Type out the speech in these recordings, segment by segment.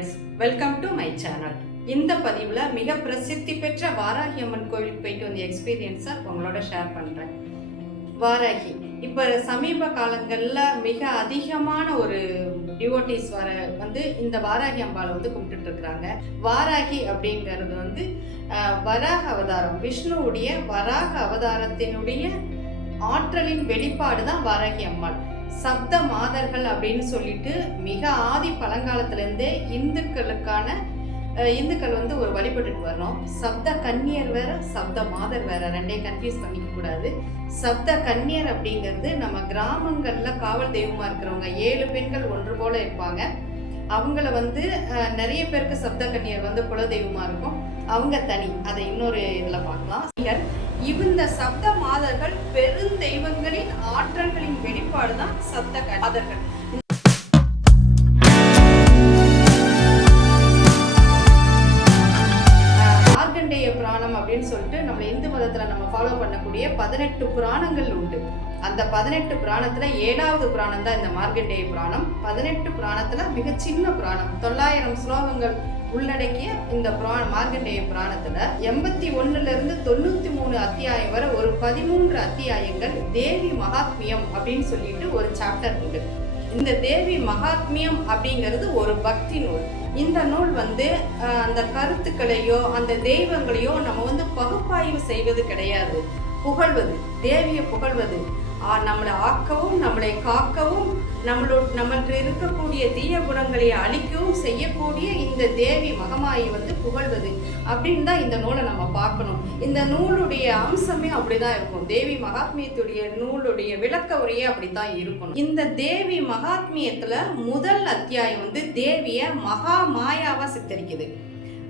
Friends welcome to my channel இந்த பதிவில் மிக பிரசித்தி பெற்ற வாராகி அம்மன் கோயிலுக்கு போயிட்டு வந்த எக்ஸ்பீரியன்ஸை உங்களோட ஷேர் பண்ணுறேன் வாராகி இப்போ சமீப காலங்களில் மிக அதிகமான ஒரு டிவோட்டிஸ் வர வந்து இந்த வாராகி அம்பாளை வந்து கும்பிட்டுட்டு இருக்கிறாங்க வாராகி அப்படிங்கிறது வந்து வராக அவதாரம் விஷ்ணுவுடைய வராக அவதாரத்தினுடைய ஆற்றலின் வெளிப்பாடு தான் வாராகி அம்மாள். சப்த மாதர்கள் அப்படின்னு சொல்லிட்டு மிக ஆதி பழங்காலத்திலேருந்தே இந்துக்களுக்கான இந்துக்கள் வந்து ஒரு வழிபட்டுட்டு வரணும். சப்த கன்னியர் வேற சப்த மாதர் வேற ரெண்டையும் கன்ஃபியூஸ் பண்ணிக்க கூடாது. சப்த கன்னியர் அப்படிங்கிறது நம்ம கிராமங்களில் காவல் தெய்வமாக இருக்கிறவங்க ஏழு பெண்கள் ஒன்று போல இருப்பாங்க. அவங்கள வந்து நிறைய பேருக்கு சப்த கன்னியர் வந்து குல தெய்வமாக இருக்கும். அவங்க தனி. அதை இன்னொரு இதில் பார்க்கலாம். இந்த சப்த மாதர்கள் பெருந்தெய்வங்களின் ஆற்றல்களின் வெளிப்பாடு தான் சப்த மாதர்கள் மார்க்கண்டேய புராணம் அப்படின்னு சொல்லிட்டு நம்ம இந்து மதத்தில் நம்ம ஃபாலோ பண்ணக்கூடிய பதினெட்டு புராணங்கள் உண்டு. அந்த பதினெட்டு புராணத்துல ஏழாவது புராணம் தான் இந்த மார்க்கண்டேய புராணம். பதினெட்டு புராணத்துல மிக சின்ன புராணம். தொள்ளாயிரம் ஸ்லோகங்கள் உள்ளடக்கிய இந்த புராண மார்க்கண்டேய புராணத்துல எண்பத்தி ஒன்னுல இருந்து தொண்ணூத்தி மூணு அத்தியாயம் வரை ஒரு பதிமூன்று அத்தியாயங்கள் தேவி மகாத்மியம் அப்படின்னு சொல்லிட்டு ஒரு சாப்டர் உண்டு. இந்த தேவி மகாத்மியம் அப்படிங்கிறது ஒரு பக்தி நூல். இந்த நூல் வந்து அந்த கருத்துக்களையோ அந்த தெய்வங்களையோ நம்ம வந்து பகுப்பாய்வு செய்வது கிடையாது. புகழ்வது தேவியை புகழ்வது. நம்மளை ஆக்கவும் நம்மளை காக்கவும் நம்மளோ நம்மளுக்கு இருக்கக்கூடிய தீய குணங்களை அழிக்கவும் செய்யக்கூடிய இந்த தேவி மகமாயி வந்து புகழ்வது அப்படின்னு தான் இந்த நூலை நம்ம பார்க்கணும். இந்த நூலுடைய அம்சமே அப்படிதான் இருக்கும். தேவி மகாத்மியத்துடைய நூலுடைய விளக்க உரையே அப்படித்தான் இருக்கணும். இந்த தேவி மகாத்மியத்துல முதல் அத்தியாயம் வந்து தேவிய மகா மாயாவா சித்தரிக்குது.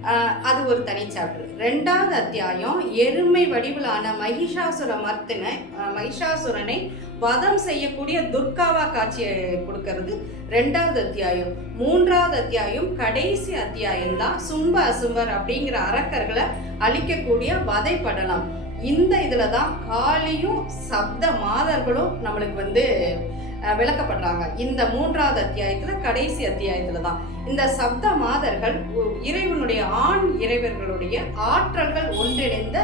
அது ஒரு தனி சாப்டர் ரெண்டாவது அத்தியாயம் எருமை வடிவிலான மகிஷாசுர மர்த்தினை மகிஷாசுரனை வதம் செய்யக்கூடிய துர்காவா காட்சியை கொடுக்கறது. ரெண்டாவது அத்தியாயம். மூன்றாவது அத்தியாயம் கடைசி அத்தியாயம் தான் சும்ப அசும்பர் அப்படிங்கிற அரக்கர்களை அழிக்கக்கூடிய வதைப்படலாம் இந்த இதில் தான் காளியும் சப்த மாதர்களும் நம்மளுக்கு வந்து விளக்கப்படுறாங்க. இந்த மூன்றாவது அத்தியாயத்துல கடைசி அத்தியாயத்துல தான். இந்த சப்த மாதர்கள் இறைவனுடைய ஆண் இறைவர்களுடைய ஆற்றல்கள் ஒன்றிணைந்த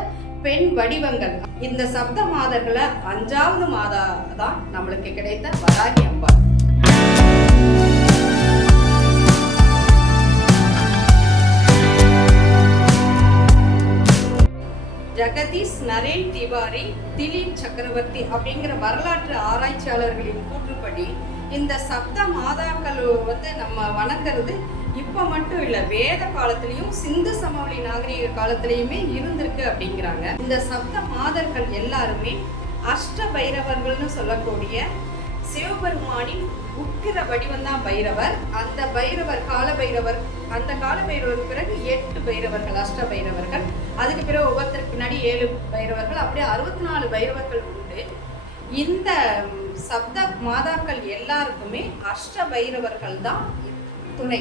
பெண் வடிவங்கள். இந்த சப்த மாதர்களை அஞ்சாவது மாதா தான் நம்மளுக்கு கிடைத்த வராகி அம்பாள். ஜெகதீஷ் நரேன் திவாரி திலீப் சக்கரவர்த்தி அப்படிங்கிற வரலாற்று ஆராய்ச்சியாளர்களின் கூற்றுப்படி இந்த சப்த மாதாக்கள் வந்து நம்ம வணங்குறது இப்போ மட்டும் இல்லை வேத காலத்திலையும் சிந்து சமவெளி நாகரிக காலத்திலையுமே இருந்திருக்கு அப்படிங்கிறாங்க. இந்த சப்த மாதர்கள் எல்லாருமே அஷ்ட பைரவர்கள்னு சொல்லக்கூடிய சிவபெருமானின் உக்கிர வடிவம் தான் பைரவர். அந்த பைரவர் கால பைரவர் அந்த கால பைரவர் பிறகு எட்டு பைரவர்கள் அஷ்ட பைரவர்கள். அதுக்கு பிறகு ஒவ்வொருத்தருக்கு பின்னாடி ஏழு பைரவர்கள் அப்படியே அறுபத்தி நாலு பைரவர்கள் உண்டு. இந்த சப்த மாதாக்கள் எல்லாருக்குமே அஷ்ட பைரவர்கள் தான் துணை.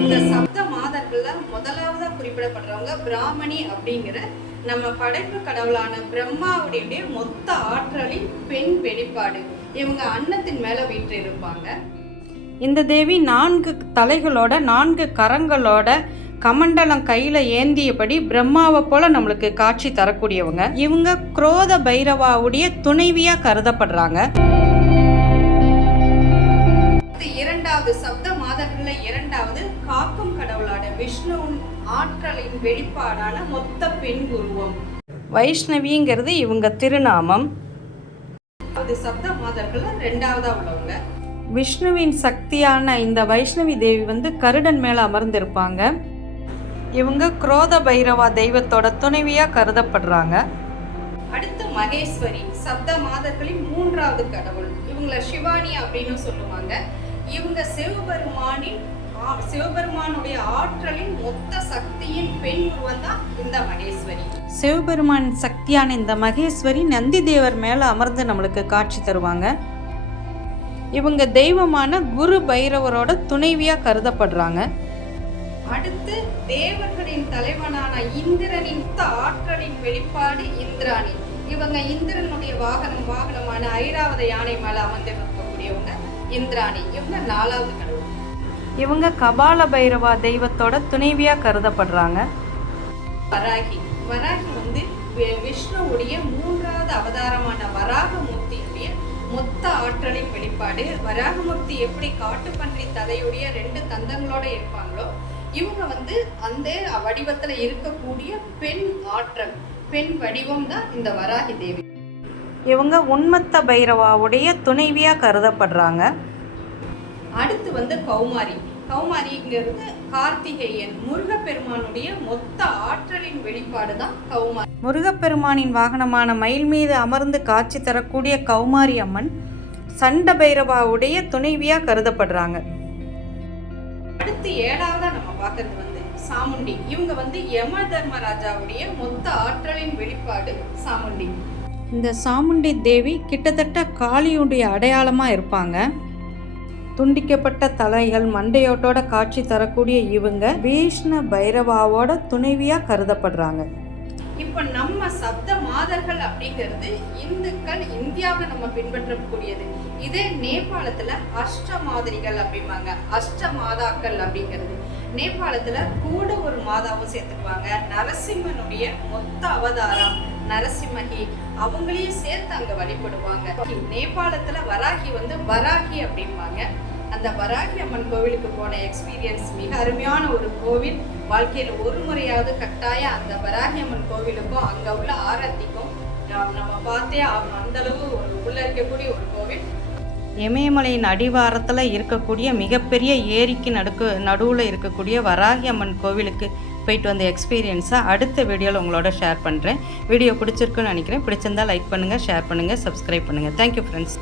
இந்த சப்த மாதர்கள்ல முதலாவதா குறிப்பிடப்படுறவங்க பிராமணி அப்படிங்கிற நம்ம படைப்பு கடவுளான பிரம்மாவுடைய மொத்த ஆற்றலின் பெண் வெளிப்பாடு. இவங்க அன்னத்தின் மேல இருப்பாங்க இந்த தேவி நான்கு தலைகளோட நான்கு கரங்களோட கமண்டலம் கையில ஏந்தியபடி பிரம்மாவை போல நம்மளுக்கு காட்சி தரக்கூடியவங்க. இவங்க குரோத பைரவாவுடைய துணைவியா கருதப்படுறாங்க. இரண்டாவது சப்த மாதங்கள்ல இரண்டாவது காக்கும் கடவுளான விஷ்ணுவின் ஆற்றலின் வெளிப்பாடான மொத்த பெண் உருவம். வைஷ்ணவிங்கிறது இவங்க திருநாமம். அது சப்த மாதர்கள்ல ரெண்டாவதா உள்ளவங்க. விஷ்ணுவின் சக்தியான இந்த வைஷ்ணவி தேவி வந்து கருடன் மேல அமர்ந்திருப்பாங்க. இவங்க குரோத பைரவா தெய்வத்தோட துணைவியா கருதப்படுறாங்க. அடுத்து மகேஸ்வரி சப்த மாதர்களின் மூன்றாவது கடவுள். இவங்கள சிவானி அப்படின்னு சொல்லுவாங்க. இவங்க சிவபெருமானின் சிவபெருமானுடைய ஆற்றலின் மொத்த சக்தியின் பெண் உருவம் தான் இந்த மகேஸ்வரி. சிவபெருமான் சக்தியான இந்த மகேஸ்வரி நந்தி தேவர் மேல அமர்ந்து நம்மளுக்கு காட்சி தருவாங்க. இவங்க தெய்வமான குரு பைரவரோட துணைவியா கருதப்படுறாங்க. அடுத்து தேவர்களின் தலைவனான இந்திரனின் ஆற்றலின் வெளிப்பாடு இந்திராணி. இவங்க இந்திரனுடைய வாகனம் வாகனமான ஐராவத யானை மேல அமர்ந்திருக்கக்கூடியவங்க இந்திராணி. இவங்க நாலாவது கடவுள். இவங்க கபால பைரவா தெய்வத்தோட துணைவியாக கருதப்படுறாங்க. வராகி. வராகி வந்து விஷ்ணுவுடைய மூன்றாவது அவதாரமான வராகமூர்த்தியுடைய மொத்த ஆற்றலின் வெளிப்பாடு. வராகமூர்த்தி எப்படி காட்டுப்பன்றி தலையுடைய ரெண்டு தந்தங்களோட இருப்பாங்களோ இவங்க வந்து அந்த வடிவத்துல இருக்கக்கூடிய பெண் ஆற்றல் பெண் வடிவம் தான் இந்த வராகி தேவி. இவங்க உண்மத்த பைரவாவுடைய துணைவியாக கருதப்படுறாங்க. வந்து கௌமாரி. கௌமாரிங்கிறது கார்த்திகேயன் முருகப்பெருமானுடைய மொத்த ஆற்றலின் வெளிப்பாடு தான் கௌமாரி. முருகப்பெருமானின் வாகனமான மயில் மீது அமர்ந்து காட்சி தரக்கூடிய கௌமாரி அம்மன் சண்ட பைரவாவுடைய துணைவியாக கருதப்படுறாங்க. அடுத்து ஏழாவதா நம்ம பார்க்கறது வந்து சாமுண்டி. இவங்க வந்து யம தர்மராஜாவுடைய மொத்த ஆற்றலின் வெளிப்பாடு சாமுண்டி. இந்த சாமுண்டி தேவி கிட்டத்தட்ட காளியுடைய அடையாளமாக இருப்பாங்க. துண்டிக்கப்பட்ட தலைகள் மண்டையோட்டோட காட்சி தரக்கூடிய இவங்க வீஷ்ண பைரவாவோட துணைவியாக கருதப்படுறாங்க. இப்போ நம்ம சப்த மாதர்கள் அப்படிங்கிறது இந்துக்கள் இந்தியாவில் நம்ம பின்பற்றக்கூடியது. இதே நேபாளத்துல அஷ்ட மாதிரிகள் அப்படிம்பாங்க. அஷ்ட மாதாக்கள் அப்படிங்கிறது. நேபாளத்துல கூட ஒரு மாதாவும் சேர்த்துக்குவாங்க. நரசிம்மனுடைய மொத்த அவதாரம். நரசிம்மகி அவங்களையும் சேர்த்து அங்க வழிபடுவாங்க. நேபாளத்துல வராகி வந்து வராகி அப்படிம்பாங்க. அந்த வராகி அம்மன் கோவிலுக்கு போன எக்ஸ்பீரியன்ஸ் மிக அருமையான ஒரு கோவில். வாழ்க்கையில ஒரு முறையாவது கட்டாயம் அந்த வராகி அம்மன் கோவிலுக்கும் அங்க உள்ள ஆரத்திக்கும் நம்ம பார்த்தே ஆகணும். அந்த அளவு ஒரு உள்ள இருக்கக்கூடிய ஒரு கோவில். இமயமலையின் அடிவாரத்தில் இருக்கக்கூடிய மிகப்பெரிய ஏரிக்கு நடுக்கு நடுவில் இருக்கக்கூடிய வராகி அம்மன் கோவிலுக்கு போயிட்டு வந்த எக்ஸ்பீரியன்ஸை அடுத்த வீடியோவில் உங்களோட ஷேர் பண்ணுறேன் வீடியோ பிடிச்சிருக்குன்னு நினைக்கிறேன். பிடிச்சிருந்தா லைக் பண்ணுங்கள் ஷேர் பண்ணுங்கள் சப்ஸ்கிரைப் பண்ணுங்கள் தேங்க்யூ ஃப்ரெண்ட்ஸ்